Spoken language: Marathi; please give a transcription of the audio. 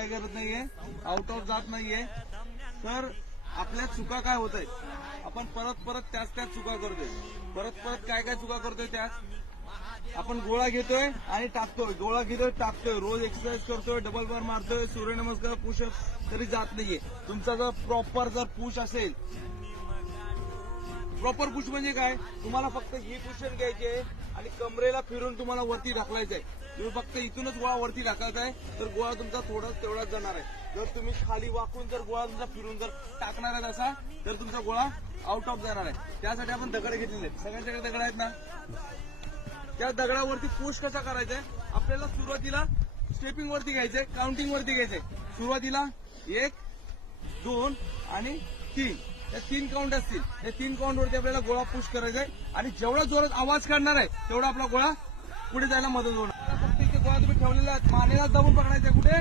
काय करत नाहीये, आउट ऑफ जात नाहीये. तर आपल्या चुका काय होत आहेत, आपण परत परत त्याच चुका करतोय. परत काय चुका करतोय त्याच. आपण गोळा घेतोय आणि टाकतोय, गोळा घेतोय टाकतोय, रोज एक्सरसाइज करतोय, डबल बार मारतोय, सूर्यनमस्कार, पुशअप तरी जात नाहीये. तुमचा जर प्रॉपर पुश असेल, प्रॉपर पुश म्हणजे काय, तुम्हाला फक्त ही पोझिशन घ्यायची आहे आणि कमरेला फिरून तुम्हाला वरती ढकलायचंय. तुम्ही फक्त इथूनच गोळा वरती ढकलताय तर गोळा तुमचा तेवढाच जाणार आहे. जर तुम्ही खाली वाकून जर गोळा तुमचा फिरून जर टाकणार आहे असा, तर तुमचा गोळा आउट ऑफ जाणार आहे. त्यासाठी आपण दगड घेतलेले आहेत, सगळ्यांच्याकडे दगड आहेत ना. त्या दगडावरती पुश कसा करायचा आहे, आपल्याला सुरुवातीला स्टेपिंग वरती घ्यायचंय, काउंटिंग वरती घ्यायचंय. सुरुवातीला 1, 2 आणि 3 या 3 काउंट असतील. या 3 काउंट वरती आपल्याला गोळा पुश करायचा आहे आणि जेवढा जोरात आवाज काढणार आहे तेवढा आपला गोळा पुढे जायला मदत होणार. फक्त इथे गोळा तुम्ही ठेवलेला मानेला दबून पकडायचा. कुठे